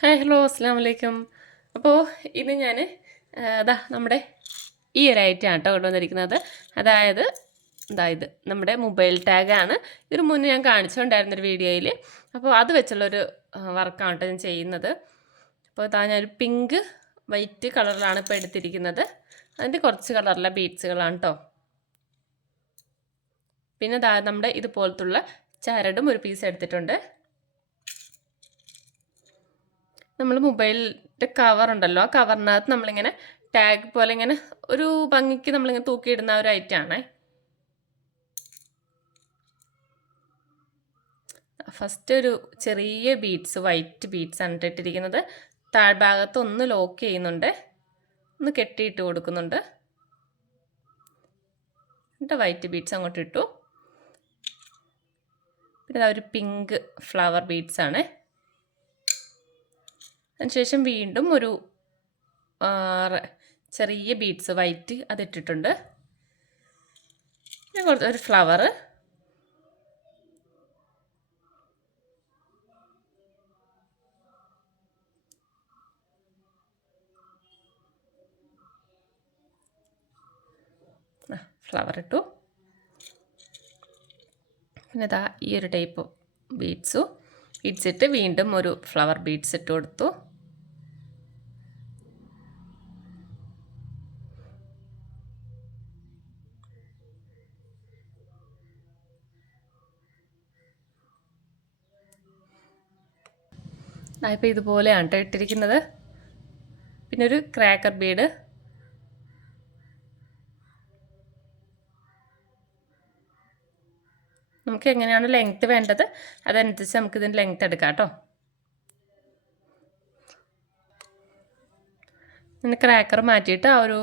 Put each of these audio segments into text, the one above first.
Hi hello അസ്സാം വലൈക്കും. അപ്പോൾ ഇത് ഞാൻ നമ്മുടെ ഈ ഒരു ഐറ്റം ആട്ടോ കൊണ്ടുവന്നിരിക്കുന്നത്. അതായത് ഇത് നമ്മുടെ മൊബൈൽ ടാഗാണ്. ഇതിന് മുന്നേ ഞാൻ കാണിച്ചുകൊണ്ടായിരുന്നൊരു വീഡിയോയിൽ. അപ്പോൾ അത് വെച്ചുള്ളൊരു വർക്കാണ് കേട്ടോ ഞാൻ ചെയ്യുന്നത്. അപ്പോൾ ഞാനൊരു പിങ്ക് വൈറ്റ് കളറിലാണ് ഇപ്പോൾ എടുത്തിരിക്കുന്നത്. അതിൻ്റെ കുറച്ച് കളറിലെ ബീഡ്സുകളാണ് കേട്ടോ. പിന്നെ നമ്മുടെ ഇതുപോലത്തുള്ള ചരടും ഒരു പീസ് എടുത്തിട്ടുണ്ട്. നമ്മൾ മൊബൈലിൻ്റെ കവറുണ്ടല്ലോ, ആ കവറിനകത്ത് നമ്മളിങ്ങനെ ടാഗ് പോലെ ഇങ്ങനെ ഒരു ഭംഗിക്ക് നമ്മളിങ്ങനെ തൂക്കിയിടുന്ന ഒരു ഐറ്റമാണേ. ഫസ്റ്റ് ഒരു ചെറിയ ബീഡ്സ്, വൈറ്റ് ബീഡ്സ് ആണ് ഇട്ടിരിക്കുന്നത്. താഴ്ഭാഗത്ത് ഒന്ന് ലോക്ക് ചെയ്യുന്നുണ്ട്, ഒന്ന് കെട്ടിയിട്ട് കൊടുക്കുന്നുണ്ട്. എന്നിട്ട് വൈറ്റ് ബീഡ്സ് അങ്ങോട്ട് ഇട്ടു. പിന്നെ ഒരു പിങ്ക് ഫ്ലവർ ബീഡ്സ് ആണ്. അതിനുശേഷം വീണ്ടും ഒരു ചെറിയ ബീഡ്സ് വൈറ്റ് അതിട്ടിട്ടുണ്ട്. പിന്നെ ഒരു ഫ്ലവർ, ഫ്ലവർ ഇട്ടു. പിന്നെ ഈ ഒരു ടൈപ്പ് ബീഡ്സ് ഇട്ട് വീണ്ടും ഒരു ഫ്ലവർ ബീഡ്സ് ഇട്ട് കൊടുത്തു. ഇപ്പോൾ ഇതുപോലെയാണ് കേട്ടോ ഇട്ടിരിക്കുന്നത്. പിന്നെ ഒരു ക്രാക്കർ ബീഡ്, നമുക്ക് എങ്ങനെയാണ് ലെങ്ത്ത് വേണ്ടത് അതനുസരിച്ച് നമുക്ക് ഇതിൻ്റെ ലെങ്ത്ത് എടുക്കാം കേട്ടോ. പിന്നെ ക്രാക്കർ മാറ്റിയിട്ട് ആ ഒരു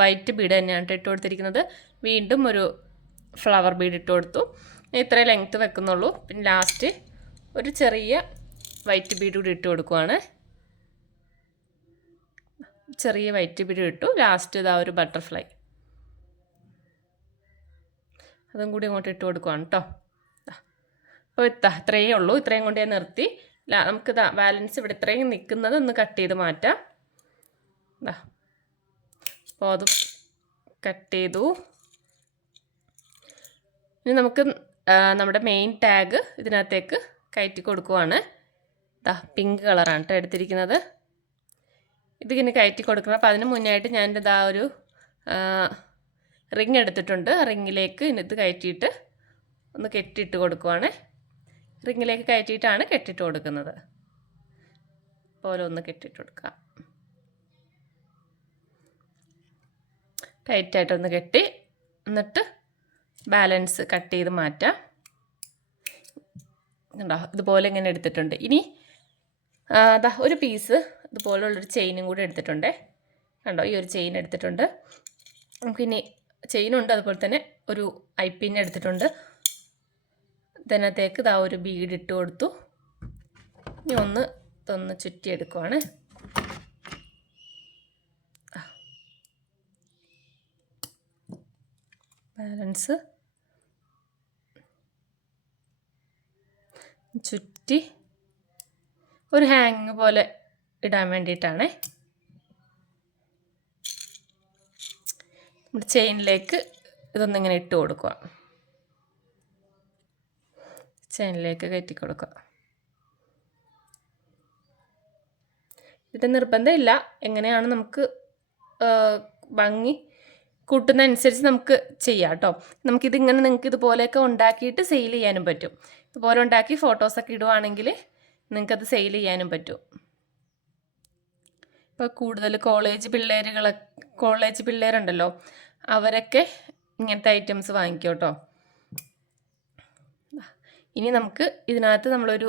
വൈറ്റ് ബീഡ് തന്നെയാണ് ഇട്ട് കൊടുത്തിരിക്കുന്നത്. വീണ്ടും ഒരു ഫ്ലവർ ബീഡ് ഇട്ട് കൊടുത്തു. ഇത്രയും ലെങ്ത്ത് വെക്കുന്നുള്ളൂ. പിന്നെ ലാസ്റ്റ് ഒരു ചെറിയ വൈറ്റ് ബീഡ് കൂടി ഇട്ട് കൊടുക്കുവാണ്. ചെറിയ വൈറ്റ് ബീഡ് ഇട്ടു. ലാസ്റ്റ് ഒരു ബട്ടർഫ്ലൈ അതും കൂടി ഇങ്ങോട്ട് ഇട്ട് കൊടുക്കുവാണ് കേട്ടോ. അപ്പോൾ ഇത്രയേ ഉള്ളൂ. ഇത്രയും കൊണ്ട് ഞാൻ നിർത്തി. നമുക്ക് ബാലൻസ് ഇവിടെ ഇത്രയും നിൽക്കുന്നത് ഒന്ന് കട്ട് ചെയ്ത് മാറ്റാം. അപ്പോൾ അത് കട്ട് ചെയ്തു. ഇനി നമുക്ക് നമ്മുടെ മെയിൻ ടാഗ് ഇതിനകത്തേക്ക് കയറ്റി കൊടുക്കുവാണ്. പിങ്ക് കളറാണ് കേട്ടോ എടുത്തിരിക്കുന്നത്. ഇതിങ്ങനെ കയറ്റി കൊടുക്കണം. അപ്പോൾ അതിന് മുന്നായിട്ട് ഞാൻ ഒരു റിങ് എടുത്തിട്ടുണ്ട്. റിങ്ങിലേക്ക് ഇത് കയറ്റിയിട്ട് ഒന്ന് കെട്ടിയിട്ട് കൊടുക്കുവാണ്. റിങ്ങിലേക്ക് കയറ്റിയിട്ടാണ് കെട്ടിയിട്ട് കൊടുക്കുന്നത്. പോലെ ഒന്ന് കെട്ടിയിട്ട് കൊടുക്കാം. ടൈറ്റായിട്ടൊന്ന് കെട്ടി എന്നിട്ട് ബാലൻസ് കട്ട് ചെയ്ത് മാറ്റാം. കണ്ടോ, ഇതുപോലെ ഇങ്ങനെ എടുത്തിട്ടുണ്ട്. ഇനി ഒരു പീസ് ഇതുപോലുള്ളൊരു ചെയിനും കൂടി എടുത്തിട്ടുണ്ട്. കണ്ടോ, ഈ ഒരു ചെയിൻ എടുത്തിട്ടുണ്ട്. നമുക്കിനി ചെയിനുണ്ട്, അതുപോലെ തന്നെ ഒരു ഐപ്പിൻ എടുത്തിട്ടുണ്ട്. ഇതിനകത്തേക്ക് ഒരു ബീഡ് ഇട്ട് കൊടുത്തു. ഇനി ഇതൊന്ന് ചുറ്റിയെടുക്കുവാണ്. ബാലൻസ് ചുറ്റി ഒരു ഹാങ് പോലെ ഇടാൻ വേണ്ടിയിട്ടാണ്. നമ്മുടെ ചെയിനിലേക്ക് ഇതൊന്നിങ്ങനെ ഇട്ട് കൊടുക്കുക. ചെയിനിലേക്ക് കയറ്റി കൊടുക്കുക. ഇത് നിർബന്ധമില്ല, എങ്ങനെയാണ് നമുക്ക് ഭംഗി കൂട്ടുന്നതനുസരിച്ച് നമുക്ക് ചെയ്യാം കേട്ടോ. നമുക്കിതിങ്ങനെ നിങ്ങൾക്ക് ഇതുപോലെയൊക്കെ ഉണ്ടാക്കിയിട്ട് സെയിൽ ചെയ്യാനും പറ്റും. ഇതുപോലെ ഉണ്ടാക്കി ഫോട്ടോസൊക്കെ ഇടുവാണെങ്കിൽ നിങ്ങൾക്കത് സെയിൽ ചെയ്യാനും പറ്റും. ഇപ്പോൾ കൂടുതൽ കോളേജ് പിള്ളേരുണ്ടല്ലോ, അവരൊക്കെ ഇങ്ങനത്തെ ഐറ്റംസ് വാങ്ങിക്കും കേട്ടോ. ഇനി നമുക്ക് ഇതിനകത്ത് നമ്മളൊരു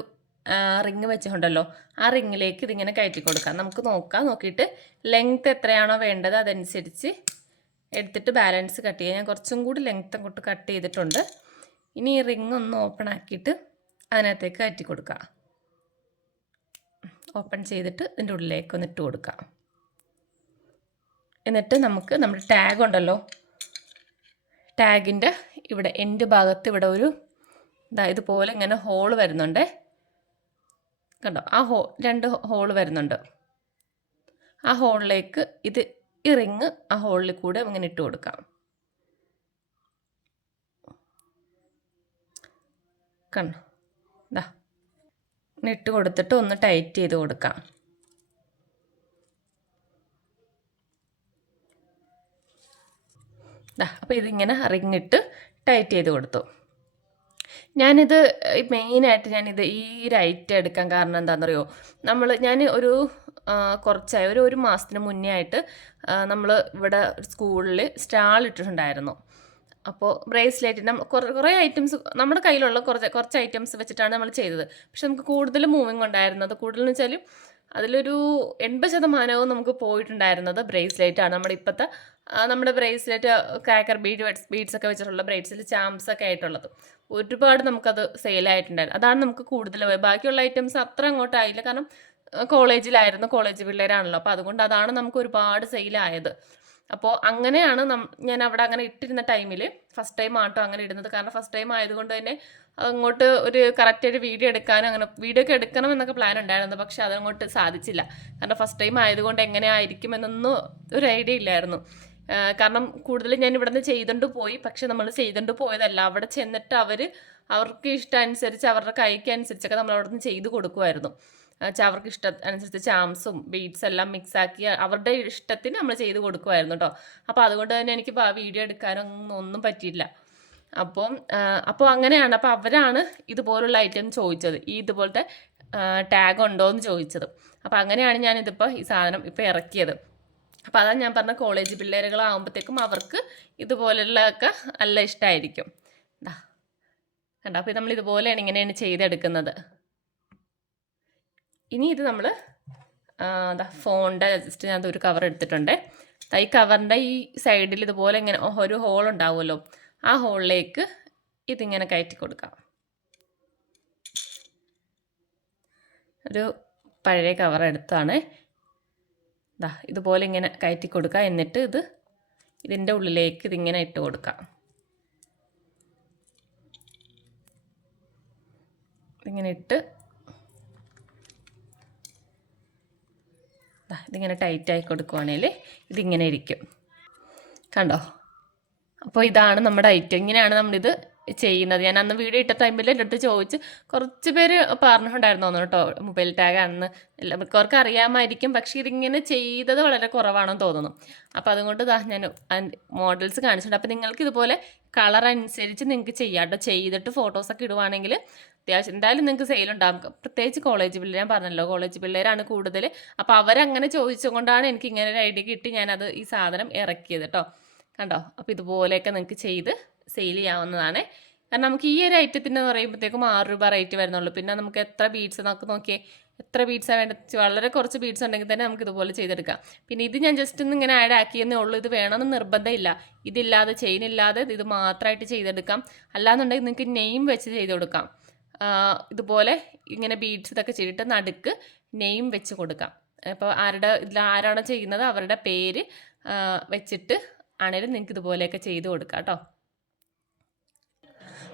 റിങ് വെച്ചിട്ടുണ്ടല്ലോ, ആ റിങ്ങിലേക്ക് ഇതിങ്ങനെ കയറ്റി കൊടുക്കാം. നമുക്ക് നോക്കിയിട്ട് ലെങ്ത്ത് എത്രയാണോ വേണ്ടത് അതനുസരിച്ച് എടുത്തിട്ട് ബാലൻസ് കട്ട് ചെയ്യാം. ഞാൻ കുറച്ചും കൂടി ലെങ്ത്ത് അങ്ങോട്ട് കട്ട് ചെയ്തിട്ടുണ്ട്. ഇനി ഈ റിങ് ഒന്ന് ഓപ്പൺ ആക്കിയിട്ട് അതിനകത്തേക്ക് കയറ്റി കൊടുക്കാം. ഓപ്പൺ ചെയ്തിട്ട് ഇതിൻ്റെ ഉള്ളിലേക്ക് ഒന്ന് ഇട്ട് കൊടുക്കാം. എന്നിട്ട് നമുക്ക് നമ്മുടെ ടാഗ് ഉണ്ടല്ലോ, ടാഗിൻ്റെ ഇവിടെ എൻഡ് ഭാഗത്ത് ഇവിടെ ഒരു ഇതുപോലെ ഇങ്ങനെ ഹോള് വരുന്നുണ്ട്. കണ്ടോ ആ രണ്ട് ഹോൾ വരുന്നുണ്ട്. ആ ഹോളിലേക്ക് ഈ റിങ് ആ ഹോളിൽ കൂടെ ഇങ്ങനെ ഇട്ട് കൊടുക്കാം. കണ്ടോ ദാ ഇട്ട് കൊടുത്തിട്ട് ഒന്ന് ടൈറ്റ് ചെയ്ത് കൊടുക്കാം. അപ്പോൾ ഇതിങ്ങനെ റിങ്ങിട്ട് ടൈറ്റ് ചെയ്ത് കൊടുത്തു. ഞാനിത് മെയിനായിട്ട് ഞാനിത് ഈ ഐറ്റം എടുക്കാൻ കാരണം എന്താണെന്നറിയോ, ഞാൻ കുറച്ചായി ഒരു മാസത്തിന് മുന്നേ ആയിട്ട് നമ്മൾ ഇവിടെ സ്കൂളിൽ സ്റ്റാൾ ഇട്ടിട്ടുണ്ടായിരുന്നു. അപ്പോൾ ബ്രേസ്ലെറ്റിന് കുറേ ഐറ്റംസ് നമ്മുടെ കയ്യിലുള്ള കുറച്ച് ഐറ്റംസ് വെച്ചിട്ടാണ് നമ്മൾ ചെയ്തത്. പക്ഷെ നമുക്ക് കൂടുതൽ മൂവിങ് ഉണ്ടായിരുന്നത്, കൂടുതലെന്ന് വെച്ചാൽ അതിലൊരു 80% നമുക്ക് പോയിട്ടുണ്ടായിരുന്നത് ബ്രേസ്ലെറ്റാണ്. നമ്മുടെ ബ്രേസ്ലെറ്റ് ക്രാക്കർ ബീഡ്സ് ഒക്കെ വെച്ചിട്ടുള്ള ബ്രേസ്ലെറ്റ് ചാംസ് ഒക്കെ ആയിട്ടുള്ളത് ഒരുപാട് നമുക്കത് സെയിലായിട്ടുണ്ടായിരുന്നു. അതാണ് നമുക്ക് കൂടുതൽ പോയത്. ബാക്കിയുള്ള ഐറ്റംസ് അത്ര അങ്ങോട്ടായില്ല, കാരണം കോളേജ് പിള്ളേരാണല്ലോ. അപ്പോൾ അതുകൊണ്ട് അതാണ് നമുക്ക് ഒരുപാട് സെയിലായത്. അപ്പോൾ അങ്ങനെയാണ് ഞാൻ അവിടെ അങ്ങനെ ഇട്ടിരുന്ന ടൈമിൽ ഫസ്റ്റ് ടൈം ആട്ടോ അങ്ങനെ ഇടുന്നത്. കാരണം ഫസ്റ്റ് ടൈം ആയതുകൊണ്ട് തന്നെ അങ്ങോട്ട് കറക്റ്റ് ഒരു വീഡിയോ ഒക്കെ എടുക്കണം എന്നൊക്കെ പ്ലാൻ ഉണ്ടായിരുന്നു. പക്ഷെ അതങ്ങോട്ട് സാധിച്ചില്ല. കാരണം ഫസ്റ്റ് ടൈം ആയതുകൊണ്ട് എങ്ങനെയായിരിക്കും എന്നൊന്നും ഒരു ഐഡിയ ഇല്ലായിരുന്നു. കാരണം കൂടുതലും ഞാൻ ഇവിടെ നിന്ന് ചെയ്തുകൊണ്ട് പോയി. പക്ഷെ നമ്മൾ ചെയ്തുകൊണ്ട് പോയതല്ല, അവിടെ ചെന്നിട്ട് അവർക്ക് ഇഷ്ടമനുസരിച്ച് അവരുടെ കൈക്ക് അനുസരിച്ചൊക്കെ നമ്മൾ അവിടെ നിന്ന് ചെയ്ത് കൊടുക്കുമായിരുന്നു. അവർക്ക് അനുസരിച്ച് ചാംസും ബീഡ്സ് എല്ലാം മിക്സാക്കി അവരുടെ ഇഷ്ടത്തിന് നമ്മൾ ചെയ്ത് കൊടുക്കുമായിരുന്നു കേട്ടോ. അപ്പോൾ അതുകൊണ്ട് തന്നെ എനിക്ക് വീഡിയോ എടുക്കാനൊന്നും പറ്റിയില്ല. അപ്പോൾ അങ്ങനെയാണ്. അപ്പോൾ അവരാണ് ഇതുപോലുള്ള ഐറ്റം ചോദിച്ചത്, ഇതുപോലത്തെ ടാഗ് ഉണ്ടോ എന്ന് ചോദിച്ചത്. അപ്പോൾ അങ്ങനെയാണ് ഞാനിതിപ്പോൾ ഈ സാധനം ഇപ്പോൾ ഇറക്കിയത്. അപ്പോൾ അതാണ് ഞാൻ പറഞ്ഞ കോളേജ് പിള്ളേരുകളാകുമ്പോഴത്തേക്കും അവർക്ക് ഇതുപോലുള്ളതൊക്കെ നല്ല ഇഷ്ടമായിരിക്കും. കണ്ടോ, അപ്പോൾ നമ്മൾ ഇതുപോലെയാണ് ഇങ്ങനെയാണ് ചെയ്തെടുക്കുന്നത്. ഇനി ഇത് നമ്മൾ ഫോണിൻ്റെ ജസ്റ്റ് ഞാൻ ഒരു കവർ എടുത്തിട്ടുണ്ട്. ഈ കവറിൻ്റെ ഈ സൈഡിൽ ഇതുപോലെ ഇങ്ങനെ ഒരു ഹോൾ ഉണ്ടാവുമല്ലോ, ആ ഹോളിലേക്ക് ഇതിങ്ങനെ കയറ്റി കൊടുക്കാം. ഒരു പഴയ കവർ എടുത്താണ്. ഇതുപോലെ ഇങ്ങനെ കയറ്റി കൊടുക്കുക. എന്നിട്ട് ഇതിൻ്റെ ഉള്ളിലേക്ക് ഇതിങ്ങനെ ഇട്ട് കൊടുക്കാം. ഇങ്ങനെ ഇട്ട് ഇതിങ്ങനെ ടൈറ്റായി കൊടുക്കുവാണെങ്കിൽ ഇതിങ്ങനെ ഇരിക്കും. കണ്ടോ, അപ്പോൾ ഇതാണ് നമ്മുടെ ഐറ്റം. ഇങ്ങനെയാണ് നമ്മളിത് ചെയ്യുന്നത്. ഞാൻ അന്ന് വീഡിയോ ഇട്ട ടൈമിൽ എൻ്റെ അടുത്ത് ചോദിച്ച് കുറച്ച് പേര് പറഞ്ഞിട്ടുണ്ടായിരുന്നു കേട്ടോ, മൊബൈൽ ടാഗാണെന്ന്. എല്ലാവർക്കും അറിയാമായിരിക്കും, പക്ഷേ ഇതിങ്ങനെ ചെയ്തത് വളരെ കുറവാണെന്ന് തോന്നുന്നു. അപ്പോൾ അതുകൊണ്ട് ഞാൻ മോഡൽസ് കാണിച്ചിട്ടുണ്ട്. അപ്പോൾ നിങ്ങൾക്ക് ഇതുപോലെ കളർ അനുസരിച്ച് നിങ്ങൾക്ക് ചെയ്യാം കേട്ടോ. ചെയ്തിട്ട് ഫോട്ടോസൊക്കെ ഇടുവാണെങ്കിൽ അത്യാവശ്യം എന്തായാലും നിങ്ങൾക്ക് സെയിലുണ്ടാകും. പ്രത്യേകിച്ച് കോളേജ് പിള്ളേർ, ഞാൻ പറഞ്ഞല്ലോ കോളേജ് പിള്ളേരാണ് കൂടുതൽ. അപ്പോൾ അവരങ്ങനെ ചോദിച്ചുകൊണ്ടാണ് എനിക്ക് ഇങ്ങനെ ഒരു ഐഡിയ കിട്ടി ഞാനത് ഈ സാധനം ഇറക്കിയത് കേട്ടോ. കണ്ടോ, അപ്പോൾ ഇതുപോലെയൊക്കെ നിങ്ങൾക്ക് ചെയ്ത് സെയിൽ ചെയ്യാവുന്നതാണ്. കാരണം നമുക്ക് ഈ ഒരു ഐറ്റത്തിന് പറയുമ്പോഴത്തേക്കും 6 രൂപ റേറ്റ് വരുന്നുള്ളൂ. പിന്നെ നമുക്ക് എത്ര ബീഡ്സ് നോക്കിയേ, എത്ര ബീഡ്സാണ് വേണ്ടത്. വളരെ കുറച്ച് ബീഡ്സ് ഉണ്ടെങ്കിൽ തന്നെ നമുക്ക് ഇതുപോലെ ചെയ്തെടുക്കാം. പിന്നെ ഇത് ഞാൻ ജസ്റ്റ് ഒന്ന് ഇങ്ങനെ ആഡ് ആക്കിയെന്നേ ഉള്ളൂ. ഇത് വേണമെന്ന് നിർബന്ധമില്ല. ഇതില്ലാതെ ചെയിനില്ലാതെ ഇത് മാത്രമായിട്ട് ചെയ്തെടുക്കാം. അല്ലാന്നുണ്ടെങ്കിൽ നിങ്ങൾക്ക് നെയിം വെച്ച് ചെയ്ത് കൊടുക്കാം. ഇതുപോലെ ഇങ്ങനെ ബീഡ്സ് ഇതൊക്കെ ചെയ്തിട്ട് നടുക്ക് നെയിം വെച്ച് കൊടുക്കാം. അപ്പോൾ ആരാണോ ചെയ്യുന്നത് അവരുടെ പേര് വെച്ചിട്ട് ആണെങ്കിലും നിങ്ങൾക്ക് ഇതുപോലെയൊക്കെ ചെയ്ത് കൊടുക്കാം കേട്ടോ.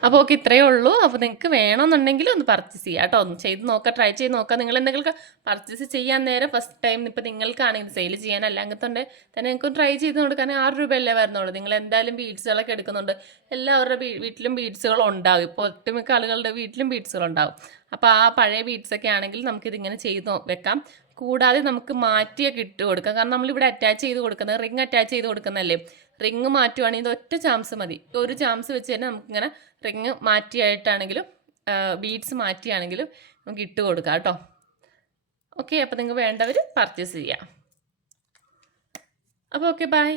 അപ്പോൾ ഓക്കെ, ഇത്രയേ ഉള്ളൂ. അപ്പോൾ നിങ്ങൾക്ക് വേണമെന്നുണ്ടെങ്കിൽ ഒന്ന് പർച്ചേസ് ചെയ്യാം കേട്ടോ. ഒന്ന് ചെയ്ത് നോക്കാം, ട്രൈ ചെയ്ത് നോക്കാം. നിങ്ങൾ എന്തെങ്കിലും പർച്ചേസ് ചെയ്യാൻ നേരം ഫസ്റ്റ് ടൈം ഇപ്പോൾ നിങ്ങൾക്കാണെങ്കിൽ സെയിൽ ചെയ്യാൻ അല്ലെങ്കിൽ തന്നെ നിങ്ങൾക്ക് ട്രൈ ചെയ്ത് കൊടുക്കാൻ 6 രൂപയല്ലേ വരുന്നുള്ളൂ. നിങ്ങൾ എന്തായാലും ബീഡ്സുകളൊക്കെ എടുക്കുന്നുണ്ട്. എല്ലാവരുടെ വീട്ടിലും ബീഡ്സുകൾ ഉണ്ടാവും. ഇപ്പോൾ ഒട്ടുമിക്ക ആളുകളുടെ വീട്ടിലും ബീഡ്സുകൾ ഉണ്ടാവും. അപ്പോൾ ആ പഴയ ബീഡ്സൊക്കെ ആണെങ്കിൽ നമുക്കിതിങ്ങനെ ചെയ്ത് വെക്കാം. കൂടാതെ നമുക്ക് മാറ്റിയൊക്കെ ഇട്ട് കൊടുക്കാം. കാരണം നമ്മളിവിടെ അറ്റാച്ച് ചെയ്ത് കൊടുക്കുന്നത് റിങ് അറ്റാച്ച് ചെയ്ത് കൊടുക്കുന്നതല്ലേ. റിങ് മാറ്റുവാണെങ്കിൽ ഇത് ഒറ്റ ചാംസ് മതി. ഒരു ചാംസ് വെച്ച് തന്നെ നമുക്കിങ്ങനെ റിങ് മാറ്റിയായിട്ടാണെങ്കിലും ബീഡ്സ് മാറ്റിയാണെങ്കിലും നമുക്ക് ഇട്ട് കൊടുക്കാം കേട്ടോ. ഓക്കെ, അപ്പോൾ നിങ്ങൾക്ക് വേണ്ടവർ പർച്ചേസ് ചെയ്യാം. അപ്പോൾ ഓക്കെ, ബൈ.